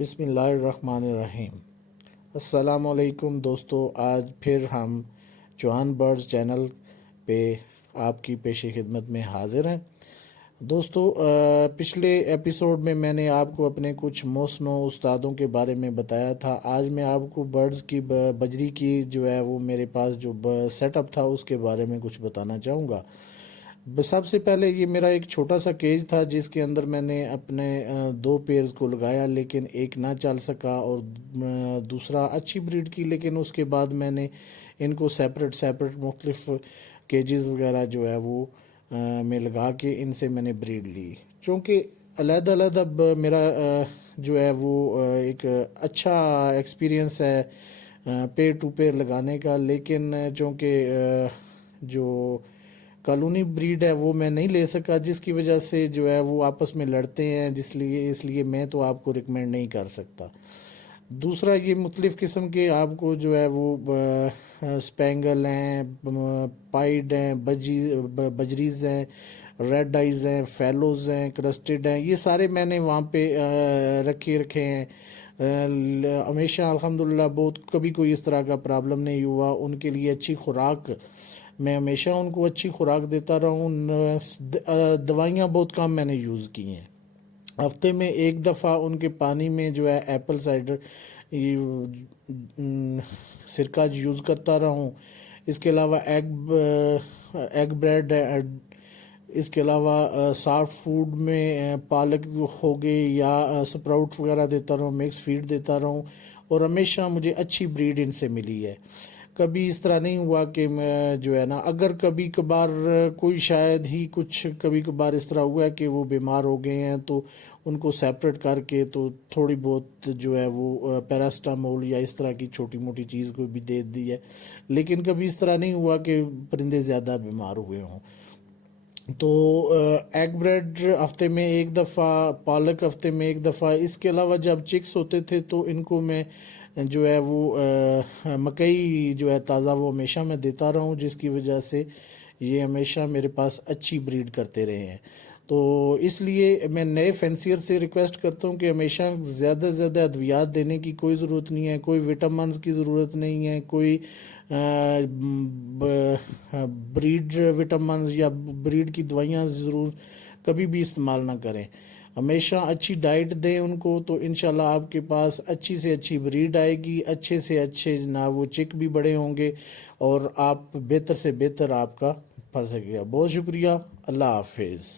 بسم اللہ الرحمن الرحیم۔ السلام علیکم دوستو، آج پھر ہم چوہان برڈز چینل پہ آپ کی پیش خدمت میں حاضر ہیں۔ دوستو، پچھلے ایپیسوڈ میں نے آپ کو اپنے کچھ موسنو استادوں کے بارے میں بتایا تھا۔ آج میں آپ کو برڈز کی بجری کی جو ہے وہ میرے پاس جو سیٹ اپ تھا اس کے بارے میں کچھ بتانا چاہوں گا۔ سب سے پہلے یہ میرا ایک چھوٹا سا کیج تھا جس کے اندر میں نے اپنے 2 پیئرز کو لگایا، لیکن ایک نہ چل سکا اور دوسرا اچھی بریڈ کی، لیکن اس کے بعد میں نے ان کو سیپریٹ مختلف کیجز وغیرہ جو ہے وہ میں لگا کے ان سے میں نے بریڈ لی، چونکہ علیحدہ میرا جو ہے وہ ایک اچھا ایکسپیرینس ہے پیئر ٹو پیئر لگانے کا، لیکن چونکہ جو کالونی بریڈ ہے وہ میں نہیں لے سکا، جس کی وجہ سے جو ہے وہ آپس میں لڑتے ہیں، اس لیے میں تو آپ کو ریکمینڈ نہیں کر سکتا۔ دوسرا، یہ مختلف قسم کے آپ کو جو ہے وہ سپینگل ہیں، پائڈ ہیں، بجریز ہیں، ریڈ آئیز ہیں، فیلوز ہیں، کرسٹڈ ہیں، یہ سارے میں نے وہاں پہ رکھے ہیں۔ ہمیشہ الحمدللہ کبھی کوئی اس طرح کا پرابلم نہیں ہوا۔ ان کے لیے اچھی خوراک، میں ہمیشہ ان کو اچھی خوراک دیتا رہا ہوں۔ دوائیاں بہت کم میں نے یوز کی ہیں، ہفتے میں ایک دفعہ ان کے پانی میں جو ہے ایپل سائڈر سرکہ یوز کرتا رہا ہوں۔ اس کے علاوہ ایگ بریڈ، اس کے علاوہ سافٹ فوڈ میں پالک ہو گئی یا سپراؤٹ وغیرہ دیتا رہا ہوں، مکس فیڈ دیتا رہا ہوں، اور ہمیشہ مجھے اچھی بریڈ ان سے ملی ہے۔ کبھی اس طرح نہیں ہوا کہ میں جو ہے نا، اگر کبھی کبھار کوئی شاید ہی کچھ کبھی کبھار اس طرح ہوا ہے کہ وہ بیمار ہو گئے ہیں تو ان کو سیپریٹ کر کے تو تھوڑی بہت جو ہے وہ پیراسٹامول یا اس طرح کی چھوٹی موٹی چیز کو بھی دے دی ہے، لیکن کبھی اس طرح نہیں ہوا کہ پرندے زیادہ بیمار ہوئے ہوں۔ تو ایگ بریڈ ہفتے میں ایک دفعہ، پالک ہفتے میں ایک دفعہ۔ اس کے علاوہ جب چکس ہوتے تھے تو ان کو میں جو ہے وہ مکئی جو ہے تازہ وہ ہمیشہ میں دیتا رہا ہوں، جس کی وجہ سے یہ ہمیشہ میرے پاس اچھی بریڈ کرتے رہے ہیں۔ تو اس لیے میں نئے فینسیئر سے ریکویسٹ کرتا ہوں کہ ہمیشہ زیادہ سے زیادہ ادویات دینے کی کوئی ضرورت نہیں ہے، کوئی وٹامنز کی ضرورت نہیں ہے، کوئی بریڈ وٹامنز یا بریڈ کی دوائیاں ضرور کبھی بھی استعمال نہ کریں۔ ہمیشہ اچھی ڈائٹ دیں ان کو، تو انشاءاللہ آپ کے پاس اچھی سے اچھی بریڈ آئے گی، اچھے سے اچھے جناب وہ چک بھی بڑے ہوں گے، اور آپ بہتر سے بہتر آپ کا پھل سکے گا۔ بہت شکریہ، اللہ حافظ۔